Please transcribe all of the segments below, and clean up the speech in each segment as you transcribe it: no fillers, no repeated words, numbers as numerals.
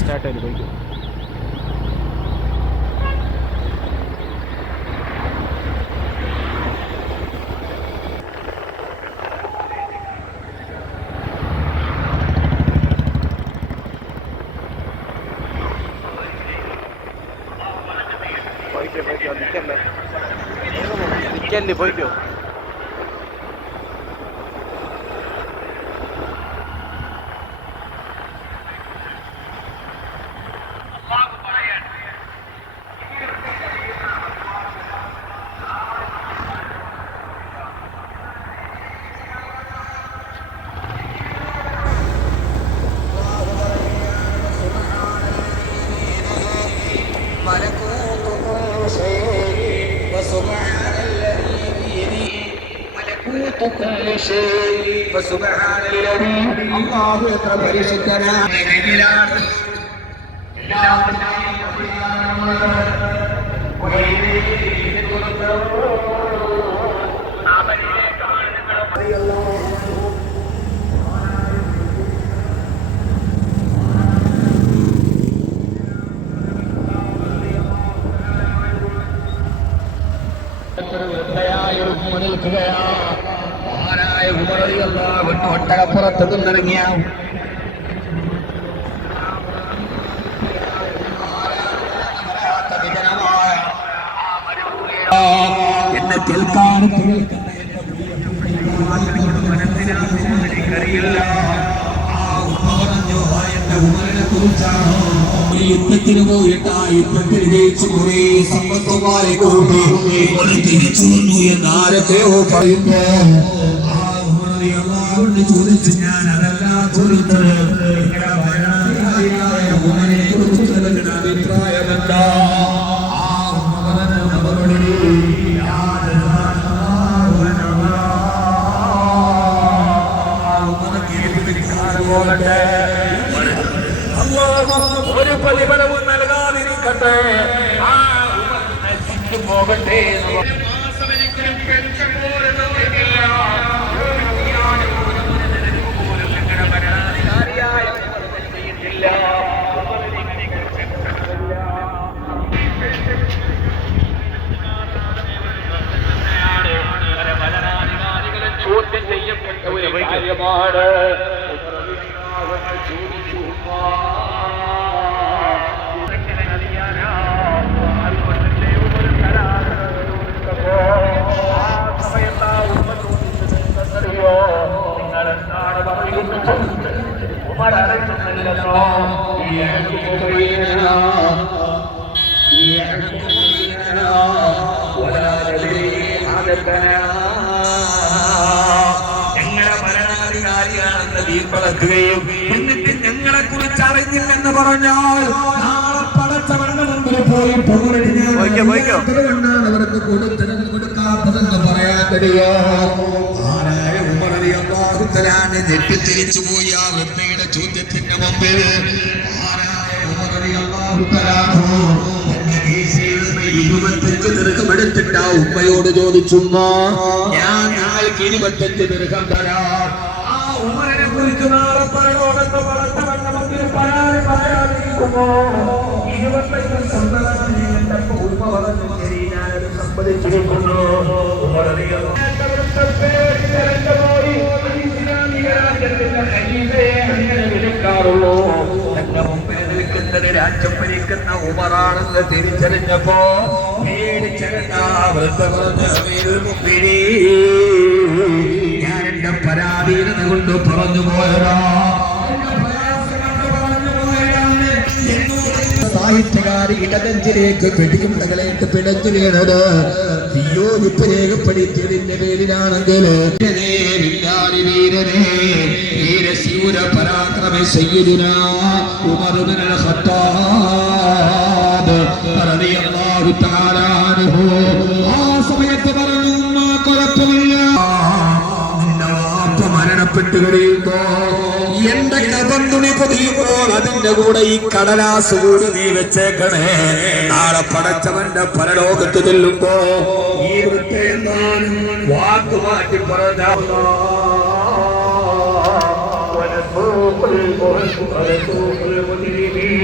സ്റ്റാർട്ടായിട്ട് bike നിൽക്കല്ലേ പോയിക്കോ. അല്ലാഹു എത്ര പരിശുദ്ധനാണ്. ഒട്ടകപ്പുറത്ത് നിന്നിറങ്ങിയ എന്നെ കേൾക്കാൻ യുദ്ധത്തിന് പോയിട്ട് ആ യുദ്ധത്തിൽ ജയിച്ചു കുറെ സമ്പത്തുമാരെ കൂട്ടി തിരിച്ചു വന്നു എന്നാരൊക്കെയോ പറയുന്നു. ചോദിച്ചു ഞാൻ അതല്ല ചോദിച്ചത് അഭിപ്രായമെന്താ? ഒരു പ്രതിഫലവും നൽകാതിരിക്കട്ടെ, പോകട്ടെ. ചോദ്യം ചെയ്യപ്പെട്ട ഒരു കാര്യമാണ്. നിങ്ങളെന്താണ് പറയുന്നത്? ഉമർ അറിയുന്നില്ലല്ലോ. ഞങ്ങളെ ഭരണാധികാരിയാണെന്ന് വീപ്പളക്കുകയും എന്നിട്ട് ഞങ്ങളെ കുറിച്ച് അറിഞ്ഞില്ലെന്ന് പറഞ്ഞാൽ നാളെ പടച്ചവരുടെ മുമ്പിൽ പോയി പോകൊണ്ടാണ് അവർക്ക് കൊടുക്കാത്തതെന്ന് പറയാൻ കഴിയോ? ഞെട്ടിത്തിരിച്ചു പോയി ആ വെപ്പയുടെ ചോദ്യത്തിന്റെ മുമ്പിൽ 25 ദീർഘം എടുത്തിട്ട് ആ ഉമ്മയോട് ചോദിച്ചു, ഞാൻ ഞങ്ങൾക്ക് 25 ദീർഘം തരാം. ആ ഉമറിനെ കുറിച്ച് നാളെ പരലോകത്ത് വളർത്തവന്റെ മുമ്പിൽ പറയാതിരിക്കുമോ? 25 സമ്പദാനെ കണ്ടപ്പോ ഉമ്മ പറഞ്ഞു, ശരി ഞാനത് സമ്മതിച്ചിരിക്കുന്നു. അങ്ങനെ വിളിക്കാറുള്ളൂ. തന്റെ മുമ്പിൽ നിൽക്കുന്നത് രാജ്യം ഭരിക്കുന്ന ഉമറാണെന്ന് തിരിച്ചറിഞ്ഞപ്പോ ഞാൻ എന്റെ പരാധീനത കൊണ്ട് പറഞ്ഞു പോയതാ. സാഹിത്യകാരി ഇടതെഞ്ചിലേക്ക് പിടിക്കുണ്ടകളേക്ക് പിടഞ്ഞു വീണത് വിയോജിപ്പ് രേഖപ്പെടുത്തിയതിന്റെ പേരിലാണെങ്കിൽ വീരനെ വീരശൂര പരാക്രമ സയ്യിദുനാ ഉമർ ഇബ്നുൽ ഖത്താബ് റളിയല്ലാഹു തആല അൻഹു ആ സമയത്ത് പറഞ്ഞു, കുഴപ്പമില്ല, നിന്റെ വാപ്പ മരണപ്പെട്ടു കഴിയുമ്പോ എന്റെ കബന്തുണി പൊതിയുമ്പോൾ അതിന്റെ കൂടെ ഈ കടലാസ് കൂടി നീ വെച്ചേക്കണേ. നാളെ പടച്ചവന്റെ പരലോകത്ത് ചെല്ലുമ്പോ ഈ വൃത്തയെന്നാലും വാക്കുമാറ്റി പറഞ്ഞ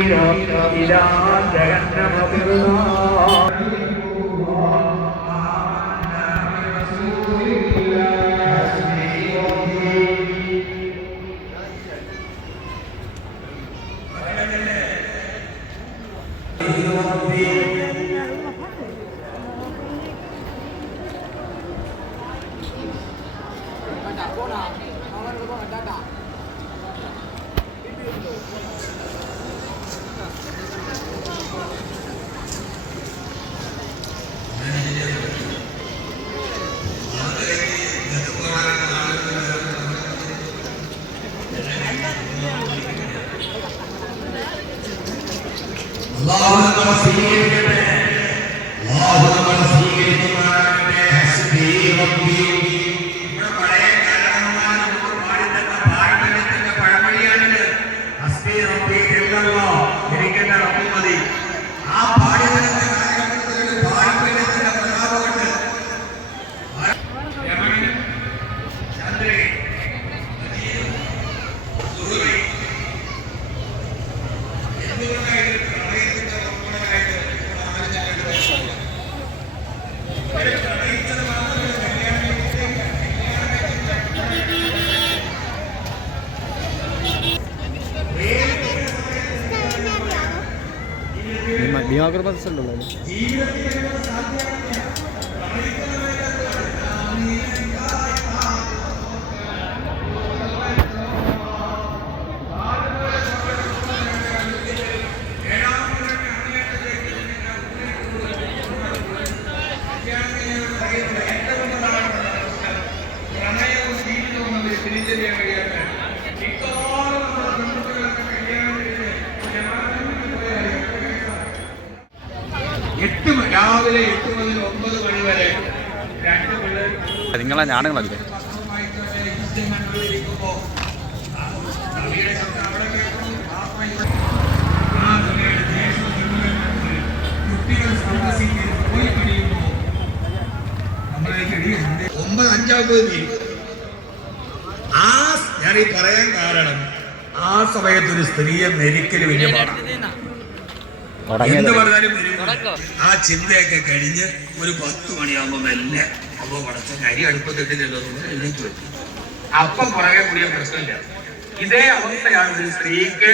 إلى جهنم فرنا ദിവാകർ ബസ്സുണ്ടല്ലോ. രാവിലെ 8 മുതൽ 9 മണി വരെ 2 പിള്ളേർ നിങ്ങളെ ഞാനുകളല്ലേ കുട്ടികൾ പോയി കഴിയുമ്പോൾ നമ്മളെ 9:05 ഞാനീ പറയാൻ കാരണം ആ സമയത്തൊരു സ്ത്രീയെ മെരിക്കല് വലിയ പാടാണ്. എന്ത് പറഞ്ഞാലും ആ ചിന്തയൊക്കെ കഴിഞ്ഞ് ഒരു 10 മണിയാകുമ്പോ മെല്ലെ അപ്പൊ പടച്ച കരി അടുപ്പത്തിട്ടില്ലല്ലോ എഴുന്നേറ്റ് വെക്കും. അപ്പം പുറകെ കൂടിയ പ്രശ്നമില്ല. ഇതേ അവസ്ഥയാണ് ഒരു സ്ത്രീക്ക്.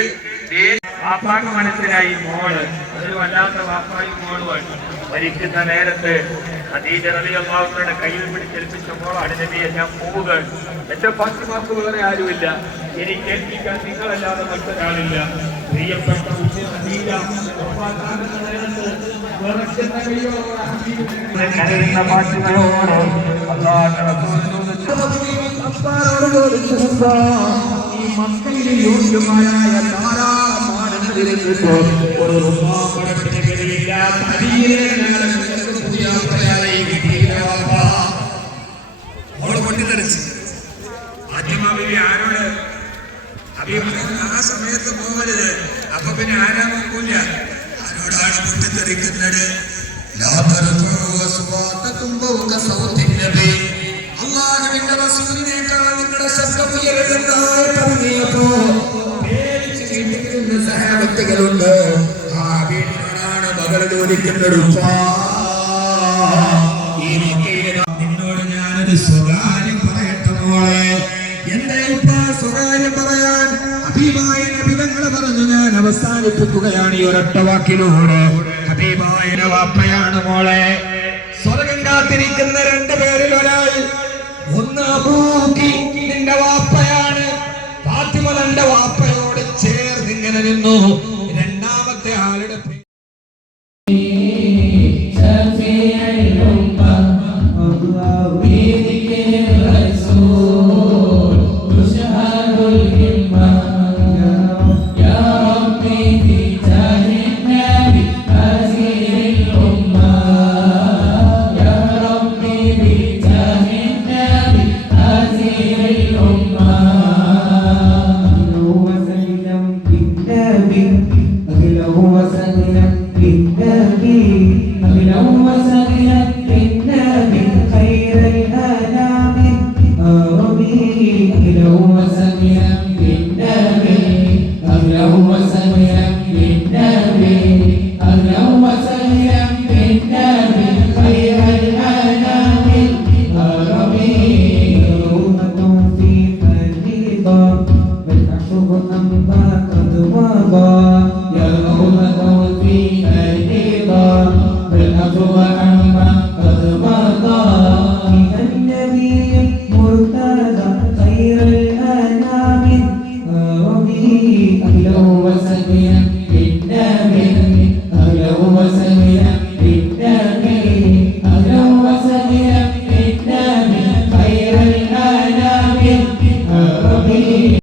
വാപ്പാക്ക് മനസ്സിലായി മോള് ഒരു വല്ലാത്ത വാപ്പായും മോളുമാണ്. മരിക്കുന്ന നേരത്ത് ഖദീജ റളിയല്ലാഹു അൻഹയുടെ കയ്യിൽ പിടിച്ചേൽപ്പിച്ച മോളാണ് നബിയെ, ഞാൻ പോവുകയാണ്. എന്റെ ഫാത്തിമാക്ക് വേറെ ആരുമില്ല, എനിക്ക് ഏൽപ്പിക്കാൻ നിങ്ങളല്ലാതെ മറ്റൊരാളില്ല. പ്രിയപ്പെട്ട കരയുന്ന ഫാത്തിമയോട് അല്ലാഹുവിന്റെ റസൂൽ ഈ മക്കയിലെ യോഗ്യമായ ധാരാളം ഒരു റുമാപ്പണത്തിന് കഴിയില്ല. ആരോട് ആ സമയത്ത് പോകരുത്. അപ്പൊ പിന്നെ ആരാ നോക്കൂല, ആരോടാണ് പൊട്ടിത്തെറിക്കുന്നത്? അള്ളാഹുവിന്റെ റസൂലിനേക്കാൾ നിങ്ങളുടെ ശബ്ദം ഉയരുന്നതായി പറഞ്ഞപ്പോ സഹാബത്തുകളുണ്ട്. ആ വീട്ടിലാണ് മകൾ ജോലിക്കുന്നത്. ഈ മക്കയിലെ നിന്നോട് ഞാനൊരു സ്വകാര്യം പറയട്ടെ മോളെ. എന്റെ ഉപ്പ സ്വകാര്യം പറയാൻ ഹബീബായ നബി തങ്ങൾ പറഞ്ഞു. ഞാൻ അവസാനിപ്പിക്കുകയാണ് ഈ ഒരൊറ്റ വാക്കിലൂടെ. ഹബീബായ വാപ്പയാണ് മോളെ. സ്വർഗം കാത്തിരിക്കുന്ന 2 പേരിൽ ഒരാൾ, ഒന്ന് അബൂക്കി നിന്റെ വാപ്പയാണ്. ഫാത്തിമ തന്റെ വാപ്പയോട് ചേർന്നിങ്ങനെ നിന്നു. രണ്ടാമത്തെ ആളുടെ أهلا وسهلا بالنبي